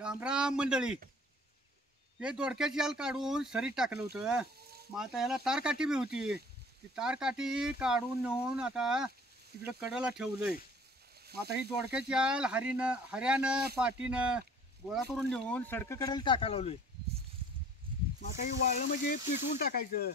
राम राम मंडळी. ते दोडक्याची याल काढून सरीत टाकलं होतं. मग आता याला तारकाठी बी होती. ती तारकाठी काढून नेऊन आता तिकडं कडेला ठेवलंय. मग आता ही दोडक्याची याल हऱ्यानं पाटीनं गोळा करून नेऊन सडककडेला टाकायला लावलोय. मग आता ही वाळलं म्हणजे पिटवून टाकायचं.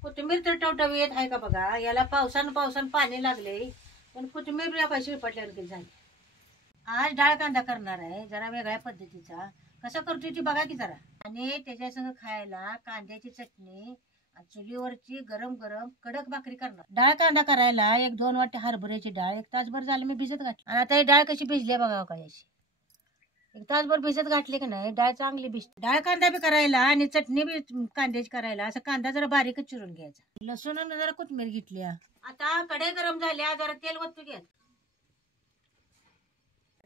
कोथिंबीर तर टवटवीत आहे का बघा. याला पावसानं पाणी लागले पण कोथिंबीर पैसे पटल्यावर झाली. आज डाळ कांदा करणार आहे जरा वेगळ्या पद्धतीचा. कसा करतोय ती बघा की जरा. आणि त्याच्या संग खायला कांद्याची चटणी, चुलीवरची गरम गरम कडक भाकरी करणार. डाळ कांदा करायला 1-2 वाटी हरभऱ्याची डाळ 1 तासभर झालं मी भिजत घातली. आणि आता ही डाळ कशी भिजली बघा काय अशी. 1 तासभर भिजत घातली की नाही डाळ चांगली भिजते. डाळ कांदा बी करायला आणि चटणी बी कांद्याची करायला असं कांदा जरा बारीकच चिरून घ्यायचा. लसूण जरा कोथिंबीर घेतली. आता कढई गरम झाल्या जरा तेल वतू घ्यायचं.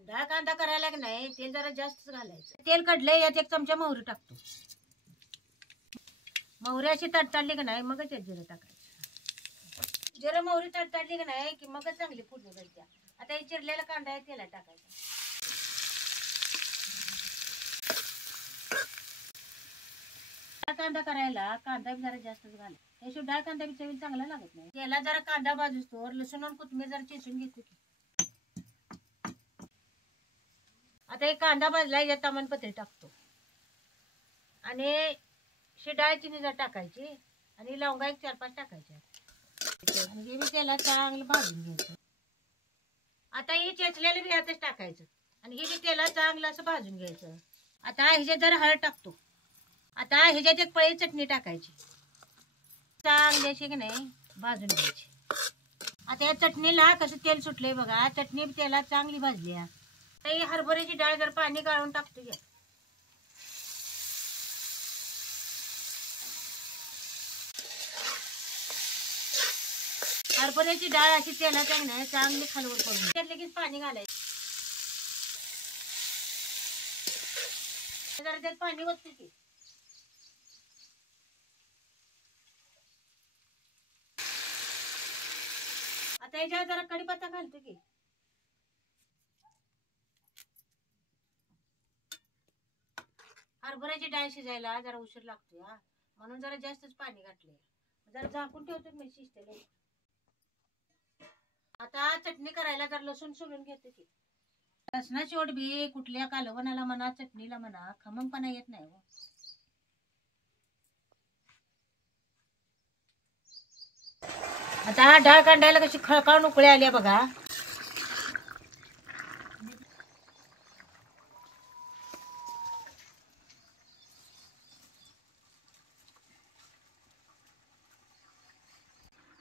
डाळ कांदा करायला की नाही तेल जरा जास्त घालायचं. तेल कडले यात 1 चमचा मोहरी टाकतो. मोहरी अशी तडतडली की नाही मगच यात जिरं टाकायचं. जिरं मोहरी तडतडली की नाही की मगच चांगली फोडणी द्यायची. आता हे चिरलेला कांदा आहे तेलात टाकायचा. कांदा करायला कांदा जरा जास्तच घाला. त्याशिवाय डाळ कांदा बी चवीला चांगला लागत नाही. त्याला जरा कांदा भाजूस्तोवर लसूण आणि कोथिंबीर जरा चेचून घेतो की. आता एक कांदा भाजला यात तमालपत्री टाकतो आणि डाळची जरा टाकायची आणि लवंगा 1-4-5 टाकायच्या. आणि हे बी त्याला चांगलं भाजून घ्यायचं. आता हे चेचलेलं बी यातच टाकायचं आणि हे बी त्याला चांगलं असं भाजून घ्यायचं. आता ह्याच्यात जरा हळद टाकतो. आता ह्याच्यात 1 पळी चटणी टाकायची. चांगली अशी की नाही भाजून घ्यायची. आता या चटणीला कसं तेल सुटलंय बघा. चटणी तेलात चांगली भाजली. आता ही हरभऱ्याची डाळ जर पाणी गाळून टाकतो घ्या. हरभऱ्याची डाळ अशी तेलात नाही चांगली खालवर करून त्यात लगेच पाणी घालायचं. जरा त्यात पाणी ओततो की. आता याच्यावर जरा कढीपत्ता घालतो की. हरभऱ्याची डाळ शिजायला जरा उशीर लागतो म्हणून जरा जास्तच पाणी घातले. जरा झाकून ठेवतो मी शिजते. आता चटणी करायला जर लसूण सोलून घेतो की. लसणाची ओढ बी कुठल्या कालवणाला म्हणा चटणीला म्हणा खमंगपणा येत नाही. आता डाळ कांडायला कशी खळखळ उकळी आल्या बघा.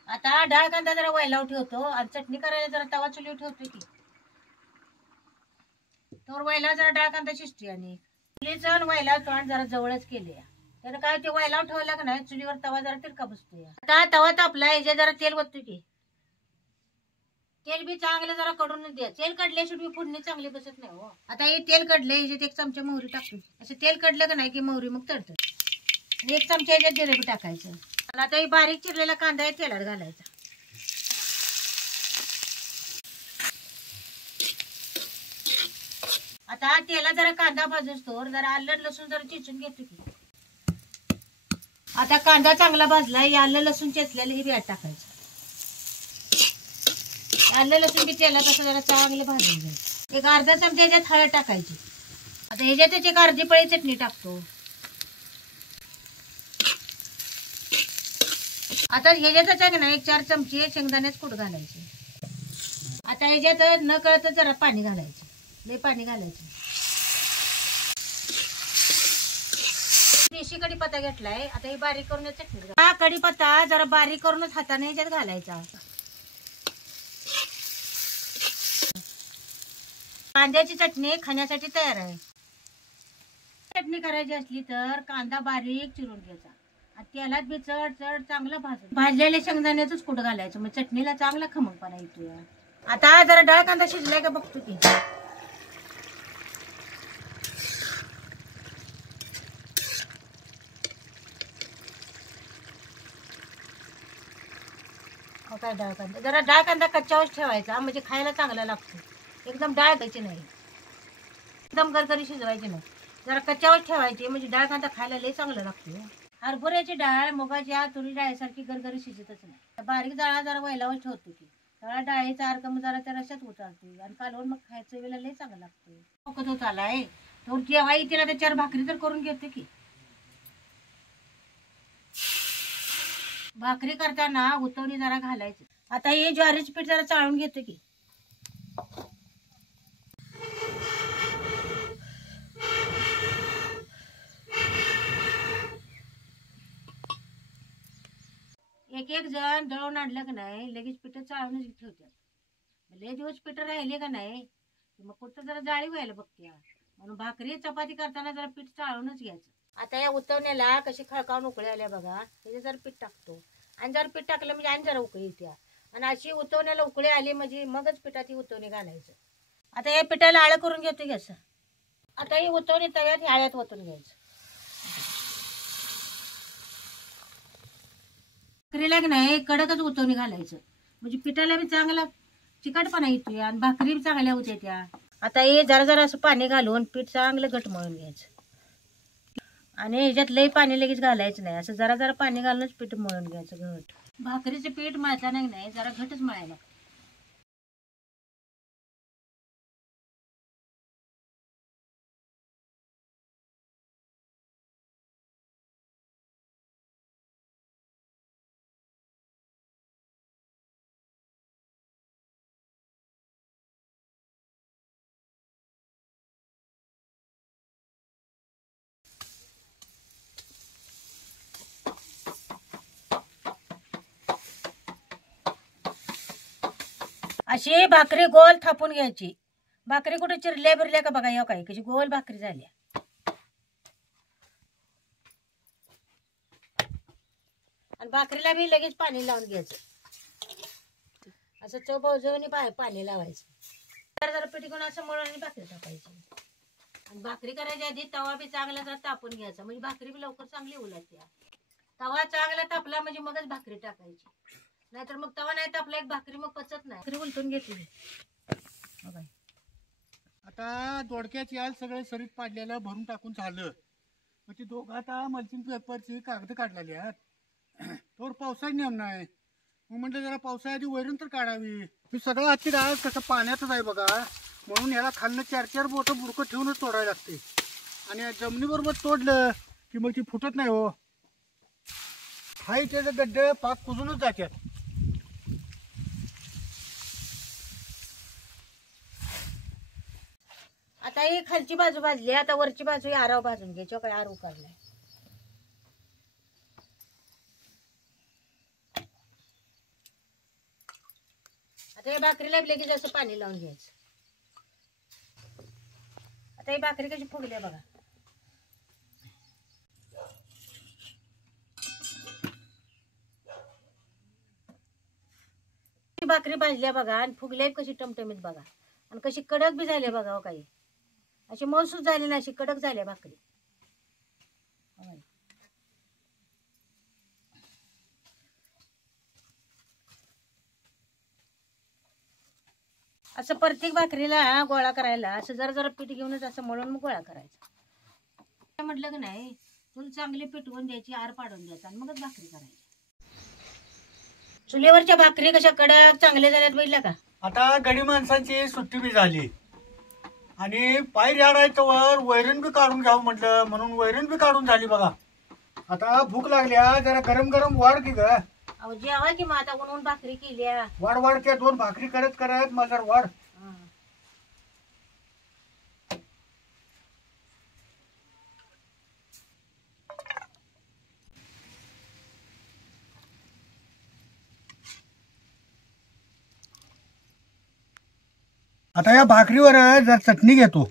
आता डाळ कांदा जरा व्हायला ठेवतो आणि चटणी करायला जरा तवा चुलीवर ठेवतो की. तर व्हायला जरा डाळ कांदा शिजते आणि चुलीचं व्हायला तोंड जरा जवळच केले. त्यानं काय ते व्हायला ठेवलं का नाही चुलीवर तवा जरा तिरका बसतो. आता तवा तापला याच्या जरा तेल वततो की. तेल बी चांगलं जरा कडून द्या. तेल कडल्याशिवाय बी फोडणी चांगली बसत नाही हो. आता हे तेल कडले याच्यात 1 चमचा मोहरी टाकतो. असं तेल कडलं का नाही की मोहरी मग तडतड. 1 चमचा याच्यात जिरे बी टाकायचं. आणि आता हे बारीक चिरलेला कांदा आहे तेलात घालायचा. आता तेला जरा कांदा भाजूस्तोवर जरा आलं लसूण जरा चेचून घेतो की. आता कांदा चांगला भाजलाय. आलं लसूण चेचलेलं हे बी यात टाकायचं. आलं लसूण बी तेलात असं जरा चांगलं भाजून घ्यायचं. 1 अर्धा चमचा याच्यात हळद टाकायची. आता ह्याच्यातच 1 अर्धी पळी चटणी टाकतो. आता ह्याच्यातच आहे का नाही 1-4 चमचे शेंगदाण्याच कूट घालायचे. आता ह्याच्यात न कळत जरा पाणी घालायचं, लय पाणी घालायचं. देशी कढीपत्ता घेतलाय, आता हे बारीक करून चटणी. हा कढीपत्ता जरा बारीक करूनच हाताने ह्याच्यात घालायचा. कांद्याची चटणी खाण्यासाठी तयार आहे. चटणी करायची असली तर कांदा बारीक चिरून घ्यायचा, तेलात बी चढ चढ चांगला भाजलेले शेंगदाण्याचंच कूट घालायचं, मग चटणीला चांगला खमंगपणा येतो. आता जरा डाळ कांदा शिजलाय का बघतो की. काय डाळ कांदा, जरा डाळ कांदा कच्च्यावरच ठेवायचा म्हणजे खायला चांगला लागतो. एकदम डाळ द्यायची नाही, एकदम गरगरी शिजवायची नाही, जरा कच्च्यावर ठेवायची म्हणजे डाळ कांदा खायला लय चांगलं लागतो. हरभऱ्याची डाळ मुगाच्या तुरी डाळीसारखी गरगरी शिजतच नाही. बारीक डाळ जरा वैलावर ठेवतो की त्याला डाळीचा अर्क मग जरा त्या रशात उतारतो आणि कालवून मग खायचं वेळेला लय चांगलं लागतं. फक्त होत आलाय तो केव्हाही तिला त्या 4 भाकरी तर करून घेते की. भाकरी करताना उतवणी जरा घालायचं. आता हे ज्वारीचं पीठ जरा चाळून घेते की. एक जण दळून आणलं का नाही लगेच पीठ चाळूनच ठेवतात. लय दिवस पीठ राहिले का नाही मग कुठं जरा जाळी व्हायला बघते, म्हणून भाकरी चपाती करताना जरा पीठ चाळूनच घ्यायचं. आता या उतवण्याला कशी खळकावून उकळी आल्या बघा, त्याचे जरा पीठ टाकतो आणि जरा पीठ टाकलं म्हणजे आणि जरा उकळी येत्या आणि अशी उतवण्याला उकळी आली म्हणजे मगच पिठात ही उतवणी घालायचं. आता या पिठाला आळं करून घेतो घ्यायचं. आता ही उतवणी तव्यात आळ्यात ओतून घ्यायचं. भाकरीला नाही कडकच उतवणी घालायचं म्हणजे पिठाला बी चांगला चिकटपणा येतोय आणि भाकरी बी चांगल्या होत्या त्या. आता हे जरा जरा असं पाणी घालून पीठ चांगलं घट मळून घ्यायचं आणि ह्याच्यात लई पाणी लगेच घालायचं नाही, असं जरा जरा पाणी घालूनच पीठ मळून घ्यायचं. घट भाकरीचं पीठ मळताना नाही जरा घटच मळायला. अशी भाकरी गोल थापून घ्यायची. भाकरी कुठे चिरल्या बिरल्या का बघा, काय कशी गोल भाकरी झाल्या. आणि भाकरीला बी लगेच पाणी लावून घ्यायचं, असं चौबाजूनी पाणी लावायचं. जरा जरा पिठी घेऊन असं मळून आणि भाकरी टाकायची. आणि भाकरी करायच्या आधी तवा बी चांगला जरा तापून घ्यायचा म्हणजे भाकरी बी लवकर चांगली उलटते. तवा चांगला तापला म्हणजे मगच भाकरी टाकायची, नाहीतर मग तवा नाही तापला एक भाकरी मग पचत नाही. भाकरी उलटून घेतली. आता दोडक्याची याल सगळे सरीत पाडलेलं भरून टाकून झालं, मग ती दोघं आता मल्चिंग पेपरची कागद काढलेली आहेत. तोवर पावसाळी नियम नाही, मग म्हटलं जरा पावसाळ्याची वैरण तर काढावी. मी सगळं आजची डाळ कसं पाण्यातच आहे बघा, म्हणून याला खाल्लं 4-4 बोटं बुडकं ठेवूनच तोडायला लागते. आणि जमिनीबरोबर तोडलं की मग ती फुटत नाही हो. हाय त्याचं गड्डे पाक कुजूनच जातात. आता ही खालची बाजू भाजली, आता वरची बाजू आराव भाजून घ्यायची. काय आरू काढलाय. आता हे भाकरीला लगेच असं पाणी लावून घ्यायचं. आता ही भाकरी कशी फुगली बघा. भाकरी भाजल्या बघा आणि फुगल्या कशी टमटमीत बघा आणि कशी कडक बी झाली बघा. हो काही अशी मौसूस झाली ना, अशी कडक झाल्या भाकरी. असं प्रत्येक भाकरीला गोळा करायला असं जरा जरा पीठ घेऊनच असं मळून मग गोळा करायचा. म्हटलं की नाही चूल चांगली पिटवून द्यायची, आर पाडून द्यायचा आणि मगच भाकरी करायची. चुलीवरच्या भाकरी कशा कडक चांगल्या झाल्यात बघितल्या का. आता गडी माणसांची सुट्टी बी झाली आणि पाय याडायच्यावर वैरण बी काढून घ्यावं म्हटलं, म्हणून वैरण बी काढून झाली बघा. आता भूक लागल्या, जरा गरम गरम वाढ की ग. अहो जेवा की मग आता ऊन भाकरी केल्या. वाढ वाढ त्या 2 भाकरी करत करत माझा वाढ. हा. आता या भाकरीवर जर चटणी घेतो.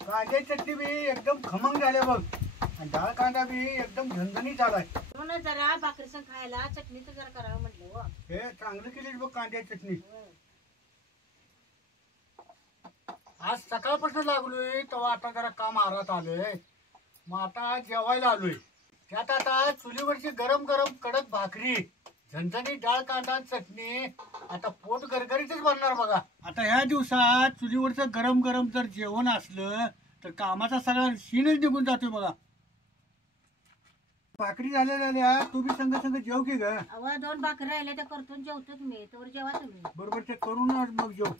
कांद्याची चटणी बी एकदम खमंग झाले बघ. आणि डाळ कांदा बी एकदम झणझणीत झालाय. म्हणून जरा भाकरी संग खायला चटणी तर जरा करावं म्हटलं हो. हे चांगलं केली बघ कांद्याची चटणी. आज सकाळपासून लागलोय तेव्हा आता जरा काम आरात आलंय. मग आता जेवायला आलोय. त्यात आता चुलीवरची गरम गरम कडक भाकरी, झणझणीत डाळ कांदा चटणी. आता पोट गरगरीतच बनणार बघा. आता ह्या दिवसात चुलीवरचं गरम गरम जर जेवण असलं तर कामाचा सगळा शीणच निघून जातोय बघा. भाकरी झाल्या तू बी संग संग जेव की ग. अहो 2 भाकरी राहिल्या त्या करतून जेवतोच मी. तोवर जेवा तुम्ही. बरोबर ते करून मग जेव.